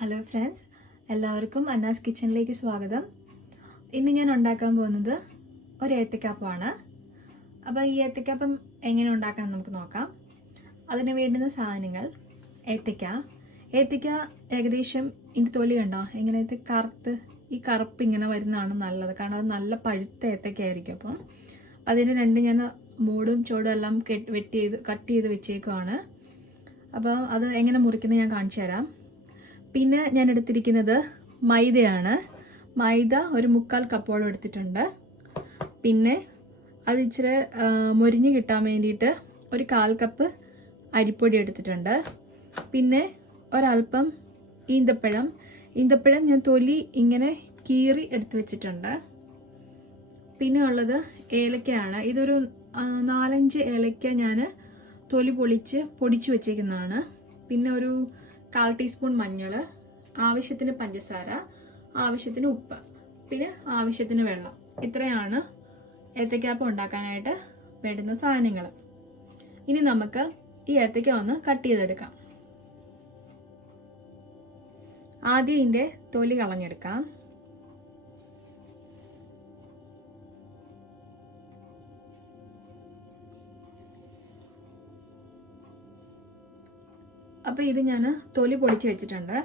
Hello friends, എല്ലാവർക്കും അന്നാസ് കിച്ചണിലേക്ക് സ്വാഗതം. ഇന്ന് ഞാൻ ഉണ്ടാക്കാൻ പോകുന്നത് ഒരു ഏത്തക്കാപ്പമാണ്. അപ്പോൾ ഈ ഏത്തക്കാപ്പം എങ്ങനെ ഉണ്ടാക്കാൻ നമുക്ക് നോക്കാം. അതിന് വേണ്ടുന്ന സാധനങ്ങൾ: ഏത്തക്ക ഏകദേശം ഇതിൻ്റെ തൊലി കണ്ടോ, ഇങ്ങനത്തെ ഈ കറുപ്പ് ഇങ്ങനെ വരുന്നതാണ് നല്ലത്, കാരണം അത് നല്ല പഴുത്ത ഏത്തക്ക ആയിരിക്കും. അപ്പം അതിന് രണ്ട് ഞാൻ മൂടും ചോടും എല്ലാം കട്ട് ചെയ്ത് വെച്ചേക്കുവാണ്. അപ്പം അത് എങ്ങനെ മുറിക്കുന്നത് ഞാൻ കാണിച്ചു തരാം. പിന്നെ ഞാൻ എടുത്തിരിക്കുന്നത് മൈദയാണ്. മൈദ ഒരു 3/4 കപ്പോളം എടുത്തിട്ടുണ്ട്. പിന്നെ അത് ഇച്ചിരി മൊരിഞ്ഞ് കിട്ടാൻ വേണ്ടിയിട്ട് ഒരു 1/4 കപ്പ് അരിപ്പൊടി എടുത്തിട്ടുണ്ട്. പിന്നെ ഒരല്പം ഈന്തപ്പഴം ഞാൻ തൊലി ഇങ്ങനെ കീറി എടുത്ത് വെച്ചിട്ടുണ്ട്. പിന്നെ ഉള്ളത് ഏലക്കയാണ്. ഇതൊരു 4-5 ഏലക്ക ഞാൻ തൊലി പൊടിച്ച് വെച്ചേക്കുന്നതാണ്. പിന്നെ ഒരു 1/4 ടീസ്പൂൺ മഞ്ഞൾ, ആവശ്യത്തിന് പഞ്ചസാര, ആവശ്യത്തിന് ഉപ്പ്, പിന്നെ ആവശ്യത്തിന് വെള്ളം. ഇത്രയാണ് ഏത്തക്കാപ്പം ഉണ്ടാക്കാനായിട്ട് വേണ്ടുന്ന സാധനങ്ങൾ. ഇനി നമുക്ക് ഈ ഏത്തക്ക ഒന്ന് കട്ട് ചെയ്തെടുക്കാം. ആദ്യം ഇതിൻ്റെ തൊലി കളഞ്ഞെടുക്കാം. അപ്പോൾ ഇത് ഞാൻ തൊലി പൊടിച്ച് വെച്ചിട്ടുണ്ട്.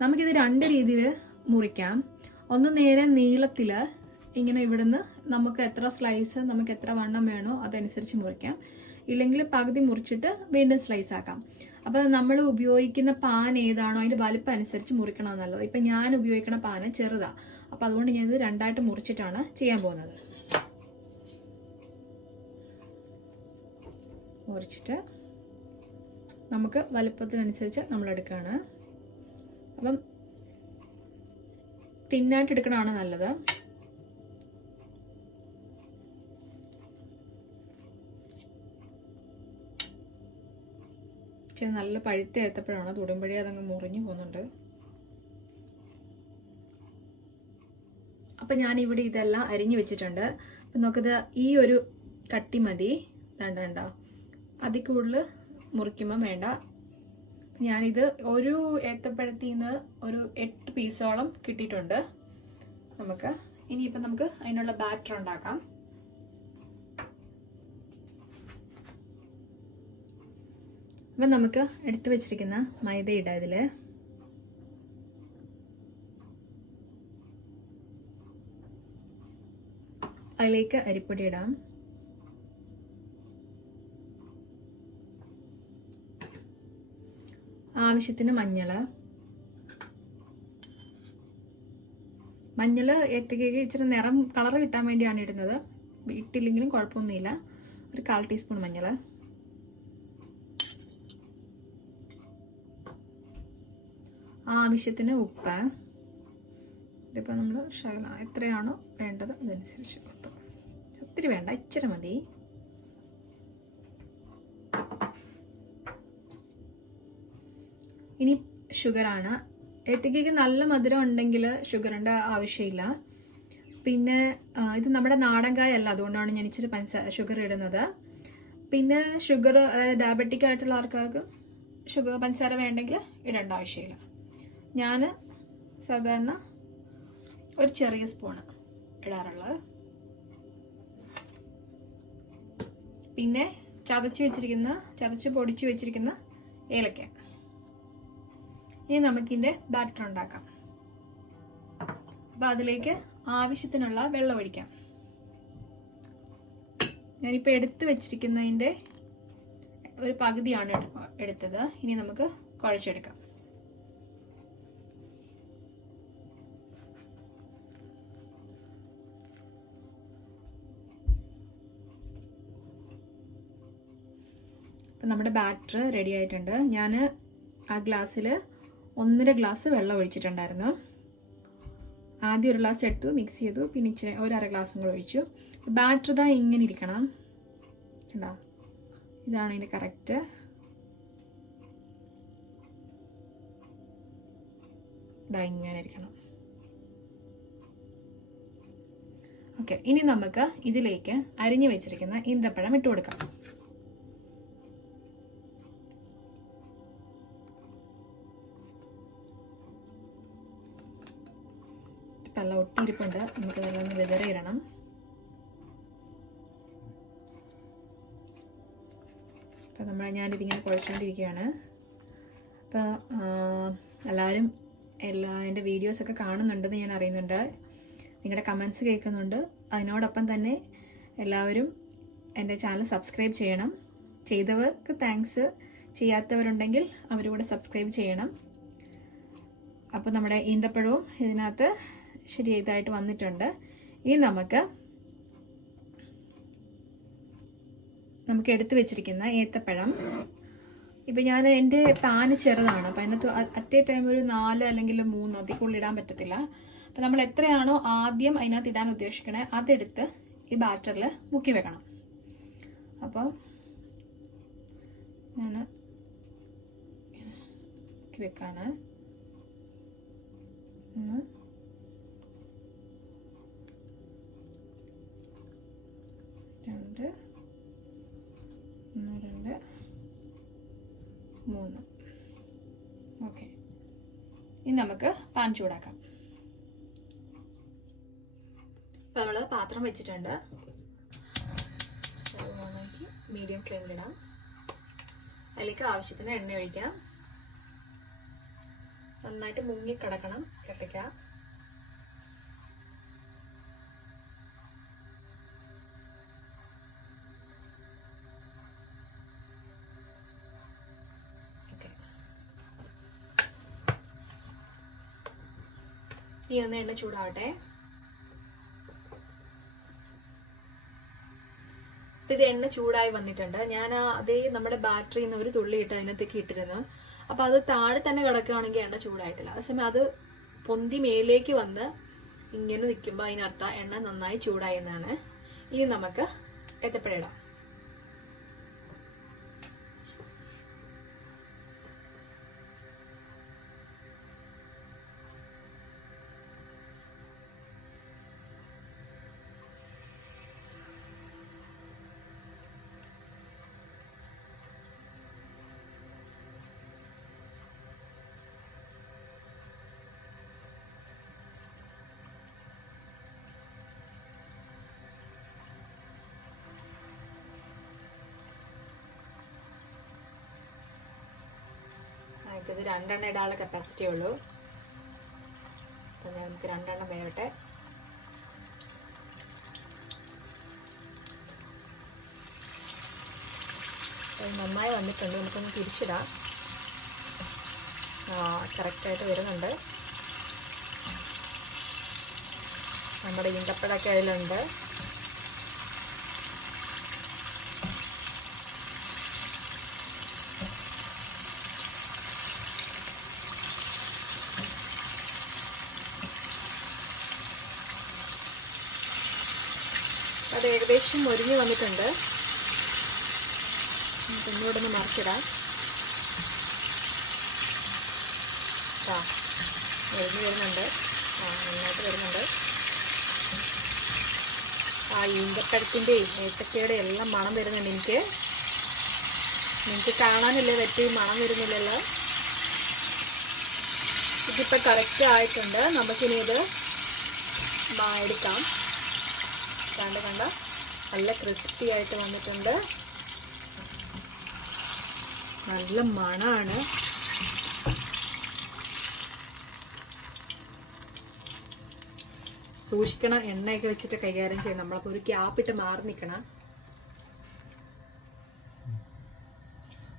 നമുക്കിത് 2 രീതിയിൽ മുറിക്കാം. ഒന്ന് നേരെ നീളത്തിൽ ഇങ്ങനെ ഇവിടുന്ന് നമുക്ക് എത്ര സ്ലൈസ്, നമുക്ക് എത്ര വണ്ണം വേണോ അതനുസരിച്ച് മുറിക്കാം. ഇല്ലെങ്കിൽ പകുതി മുറിച്ചിട്ട് വീണ്ടും സ്ലൈസ് ആക്കാം. അപ്പോൾ നമ്മൾ ഉപയോഗിക്കുന്ന പാൻ ഏതാണോ അതിൻ്റെ വലിപ്പം അനുസരിച്ച് മുറിക്കണം എന്നുള്ളത്. ഇപ്പം ഞാൻ ഉപയോഗിക്കുന്ന പാന് ചെറുതാണ്, അപ്പോൾ അതുകൊണ്ട് ഞാനിത് 2ആയിട്ട് മുറിച്ചിട്ടാണ് ചെയ്യാൻ പോകുന്നത്. മുറിച്ചിട്ട് നമുക്ക് വലുപ്പത്തിനനുസരിച്ച് നമ്മൾ എടുക്കുകയാണ്. അപ്പം തിന്നായിട്ട് എടുക്കണതാണ് നല്ലത്. ഇച്ചിരി നല്ല പഴുത്ത ഏത്തപ്പഴമാണ്, തൊടുമ്പോഴേ അതങ്ങ് മുറിഞ്ഞു പോകുന്നുണ്ട്. അപ്പം ഞാനിവിടെ ഇതെല്ലാം അരിഞ്ഞു വെച്ചിട്ടുണ്ട്. അപ്പം നമുക്കിത് ഈ ഒരു കട്ടി മതി. കണ്ടോ, അതിൽ കൂടുതൽ മുറിക്കുമ്പോൾ വേണ്ട. ഞാനിത് ഒരു ഏത്തപ്പഴത്തിൽ നിന്ന് ഒരു 8 പീസോളം കിട്ടിയിട്ടുണ്ട്. ഇനിയിപ്പം നമുക്ക് അതിനുള്ള ബാറ്റർ ഉണ്ടാക്കാം. അപ്പം നമുക്ക് എടുത്തു വെച്ചിരിക്കുന്ന മൈദ ഇടാം. ഇതിൽ അതിലേക്ക് അരിപ്പൊടി ഇടാം. ആവശ്യത്തിന് മഞ്ഞൾ ഏത്തക്കയ്ക്ക് ഇച്ചിരി കളർ കിട്ടാൻ വേണ്ടിയാണ് ഇടുന്നത്. ഇട്ടില്ലെങ്കിലും കുഴപ്പമൊന്നുമില്ല. ഒരു 1/4 ടീസ്പൂൺ മഞ്ഞൾ, ആവശ്യത്തിന് ഉപ്പ്. ഇതിപ്പോൾ നമ്മൾ എത്രയാണോ വേണ്ടത് അതനുസരിച്ച് ഉപ്പ്. ഒത്തിരി വേണ്ട, ഇച്ചിരി മതി. ഇനി ഷുഗറാണ്. ഏത്തക്കയ്ക്ക് നല്ല മധുരം ഉണ്ടെങ്കിൽ ഷുഗറിൻ്റെ ആവശ്യമില്ല. പിന്നെ ഇത് നമ്മുടെ നാടൻ കായല്ല, അതുകൊണ്ടാണ് ഞാൻ ഇച്ചിരി ഷുഗർ ഇടുന്നത്. പിന്നെ ഷുഗർ, അതായത് ഡയബറ്റിക് ആയിട്ടുള്ള ആൾക്കാർക്ക് പഞ്ചസാര വേണ്ടെങ്കിൽ ഇടേണ്ട ആവശ്യമില്ല. ഞാൻ സാധാരണ ഒരു ചെറിയ സ്പൂണ് ഇടാറുള്ളത്. പിന്നെ ചതച്ച് പൊടിച്ച് വെച്ചിരിക്കുന്ന ഏലക്ക. ഇനി നമുക്കിതിൻ്റെ ബാറ്റർ ഉണ്ടാക്കാം. അപ്പോൾ അതിലേക്ക് ആവശ്യത്തിനുള്ള വെള്ളം ഒഴിക്കാം. ഞാനിപ്പോൾ എടുത്ത് വെച്ചിരിക്കുന്നതിൻ്റെ ഒരു പകുതിയാണ് എടുത്തത്. ഇനി നമുക്ക് കുഴച്ചെടുക്കാം. അപ്പം നമ്മുടെ ബാറ്റർ റെഡി ആയിട്ടുണ്ട്. ഞാൻ ആ ഗ്ലാസ്സിൽ 1.5 ഗ്ലാസ് വെള്ളം ഒഴിച്ചിട്ടുണ്ടായിരുന്നു. ആദ്യം ഒരു ഗ്ലാസ് എടുത്തു, മിക്സ് ചെയ്തു, പിന്നെ ഇച്ചിരി ഒരു 1/2 ഗ്ലാസും കൂടെ ഒഴിച്ചു. ബാറ്റർ ഇതാ ഇങ്ങനെ ഇരിക്കണം. കണ്ടോ, ഇതാണ് ഇതിൻ്റെ കറക്റ്റ്. ഇതാ ഇങ്ങനെ ഇരിക്കണം. ഓക്കെ, ഇനി നമുക്ക് ഇതിലേക്ക് അരിഞ്ഞു വെച്ചിരിക്കുന്ന ഈന്തപ്പഴം ഇട്ട് കൊടുക്കാം. നല്ല ഒട്ടിയിരിപ്പുണ്ട്. നമുക്ക് ഇതെല്ലാം ഒന്ന് വിതറിയിടണം. അപ്പോൾ ഞാനിതിങ്ങനെ കുഴച്ചുകൊണ്ടിരിക്കുകയാണ്. അപ്പോൾ എല്ലാവരും എൻ്റെ വീഡിയോസൊക്കെ കാണുന്നുണ്ടെന്ന് ഞാൻ അറിയുന്നുണ്ട്. നിങ്ങളുടെ കമൻസ് കേൾക്കുന്നുണ്ട്. അതിനോടൊപ്പം തന്നെ എല്ലാവരും എൻ്റെ ചാനൽ സബ്സ്ക്രൈബ് ചെയ്യണം. ചെയ്തവർക്ക് താങ്ക്സ്, ചെയ്യാത്തവരുണ്ടെങ്കിൽ അവരൂടെ സബ്സ്ക്രൈബ് ചെയ്യണം. അപ്പോൾ നമ്മുടെ ഈന്തപ്പഴവും ഇതിനകത്ത് ശരിയായിട്ട് വന്നിട്ടുണ്ട്. ഇനി നമുക്ക് എടുത്തു വെച്ചിരിക്കുന്ന ഏത്തപ്പഴം, ഇപ്പം ഞാൻ എൻ്റെ പാന് ചെറുതാണ്, അപ്പം അതിനകത്ത് അറ്റ് എ ടൈം ഒരു 4 അല്ലെങ്കിൽ 3 അതിൽ ഇടാൻ പറ്റത്തില്ല. അപ്പം നമ്മൾ എത്രയാണോ ആദ്യം അതിനകത്ത് ഇടാൻ ഉദ്ദേശിക്കണേ അതെടുത്ത് ഈ ബാറ്ററിൽ മുക്കി വെക്കണം. അപ്പം ഞാൻ മുക്കി വെക്കാണ്. 1 2 3. ഓക്കെ, ഇനി നമുക്ക് പാൻ ചൂടാക്കാം. അപ്പം നമ്മൾ പാത്രം വെച്ചിട്ടുണ്ട്. സ്റ്റവ് ഓണാക്കി മീഡിയം ഫ്ലെയിമിലിടാം. അതിലേക്ക് ആവശ്യത്തിന് എണ്ണ ഒഴിക്കാം. നന്നായിട്ട് മുങ്ങിക്കിടക്കണം ഏത്തയ്ക്ക. ഈ ഒന്ന് എണ്ണ ചൂടാവട്ടെ. ഇത് എണ്ണ ചൂടായി വന്നിട്ടുണ്ട്. ഞാൻ അതേ നമ്മുടെ ബാറ്ററിയിൽ നിന്ന് ഒരു തുള്ളി ഇട്ട് അതിനകത്തേക്ക് ഇട്ടിരുന്നു. അപ്പോൾ അത് താഴെ തന്നെ കിടക്കുകയാണെങ്കിൽ എണ്ണ ചൂടായിട്ടില്ല. അതേസമയം അത് പൊന്തി മേലേക്ക് വന്ന് ഇങ്ങനെ നിൽക്കുമ്പോൾ അതിനർത്ഥം എണ്ണ നന്നായി ചൂടായി എന്നാണ്. ഇനി നമുക്ക് ഏത്തപ്പഴം ഇടാം. ഇത് 2 എണ്ണം ഇടാനുള്ള കപ്പാസിറ്റി ഉള്ളൂ. അപ്പം നമുക്ക് 2 എണ്ണം വേവട്ടെ. നന്നായി വന്നിട്ടുണ്ട്. നമുക്കൊന്ന് തിരിച്ചിടാം. കറക്റ്റായിട്ട് വരുന്നുണ്ട്. നമ്മുടെ ഈന്തപ്പഴമൊക്കെ അതിലുണ്ട്. അത് ഏകദേശം മൊരിഞ്ഞ് വന്നിട്ടുണ്ട്. ഒന്നുകൂടെ ഒന്ന് മറിച്ചിടാം. മൊരിഞ്ഞ് വരുന്നുണ്ട്. നന്നായിട്ട് വരുന്നുണ്ട്. ഈന്തപ്പഴത്തിൻ്റെയും ഏത്തക്കയുടെ എല്ലാം മണം വരുന്നുണ്ട്. നിങ്ങൾക്ക് കാണാനില്ലേ പറ്റി മണം വരുന്നില്ലല്ലോ. ഇതിപ്പോൾ കറക്റ്റ് ആയിട്ടുണ്ട്. നമുക്കിനി ഇത് എടുക്കാം. കണ്ട നല്ല ക്രിസ്പി ആയിട്ട് വന്നിട്ടുണ്ട്. നല്ല മണമാണ്. സൂക്ഷിക്കണം, എണ്ണയൊക്കെ വെച്ചിട്ട് കൈകാര്യം ചെയ്യണം. നമ്മളപ്പോൾ ഒരു ക്യാപ്പിട്ട് മാറി നിൽക്കണം.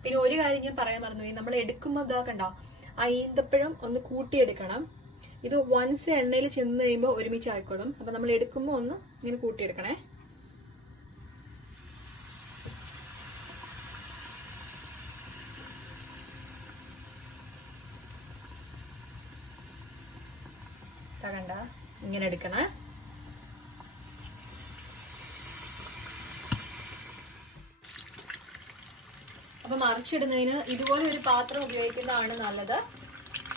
പിന്നെ ഒരു കാര്യം ഞാൻ പറയാൻ മറന്നുപോയി. നമ്മൾ എടുക്കുമ്പോൾ ഇതാക്കണ്ട, ആ ഈന്തപ്പഴം ഒന്ന് കൂട്ടിയെടുക്കണം. ഇത് വൺസ് എണ്ണയിൽ ചെന്ന് കഴിയുമ്പോൾ ഒരുമിച്ച് ആയിക്കോളും. അപ്പൊ നമ്മൾ എടുക്കുമ്പോൾ ഒന്ന് ഇങ്ങനെ കൂട്ടിയെടുക്കണേ. കണ്ട, ഇങ്ങനെ എടുക്കണേ. അപ്പൊ മറിച്ചിടുന്നതിന് ഇതുപോലെ ഒരു പാത്രം ഉപയോഗിക്കുന്നതാണ് നല്ലത്.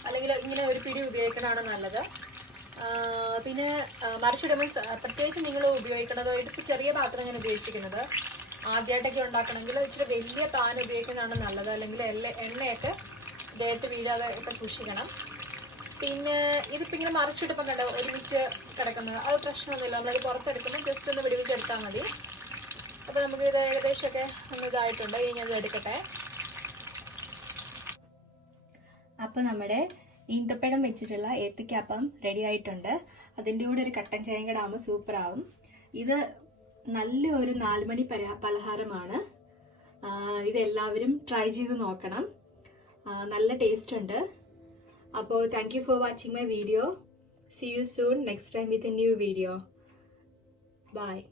അല്ലെങ്കിൽ ഇങ്ങനെ ഒരു പിടി ഉപയോഗിക്കുന്നതാണ് നല്ലത്. പിന്നെ മറിച്ചിടുമ്പോൾ പ്രത്യേകിച്ച് നിങ്ങൾ ഉപയോഗിക്കുന്നത്, ഇതിപ്പോൾ ചെറിയ പാത്രം ഞാൻ ഉപയോഗിച്ചിരിക്കുന്നത്. ആദ്യമായിട്ടൊക്കെ ഉണ്ടാക്കണമെങ്കിൽ ഇച്ചിരി വലിയ പാൻ ഉപയോഗിക്കുന്നതാണ് നല്ലത്. അല്ലെങ്കിൽ എണ്ണയൊക്കെ ദേഹത്ത് വീഴാതെ ഒക്കെ സൂക്ഷിക്കണം. പിന്നെ ഇതിപ്പോൾ ഇങ്ങനെ മറിച്ചിട്ടപ്പം കണ്ടോ ഒരുമിച്ച് കിടക്കുന്നത്, അത് പ്രശ്നമൊന്നുമില്ല. നമ്മളത് പുറത്തെടുക്കുമ്പോൾ ജസ്റ്റ് ഒന്ന് വിടിവിച്ചെടുത്താൽ മതി. അപ്പോൾ നമുക്ക് ഇത് ഏകദേശമൊക്കെ ഒന്ന് ഇതായിട്ടുണ്ട്. ഇനി അത് എടുക്കട്ടെ. അപ്പോൾ നമ്മുടെ ഈന്തപ്പഴം വെച്ചിട്ടുള്ള ഏത്തയ്ക്കാപ്പം റെഡി ആയിട്ടുണ്ട്. അതിൻ്റെ കൂടെ ഒരു കട്ടൻ ചായയും കൂടെ ആകുമ്പോൾ സൂപ്പറാവും. ഇത് നല്ലൊരു 4 മണി പലഹാരമാണ്. ഇതെല്ലാവരും ട്രൈ ചെയ്ത് നോക്കണം. നല്ല ടേസ്റ്റ് ഉണ്ട്. അപ്പോൾ thank you for watching my video. See you soon next time with a new video. Bye.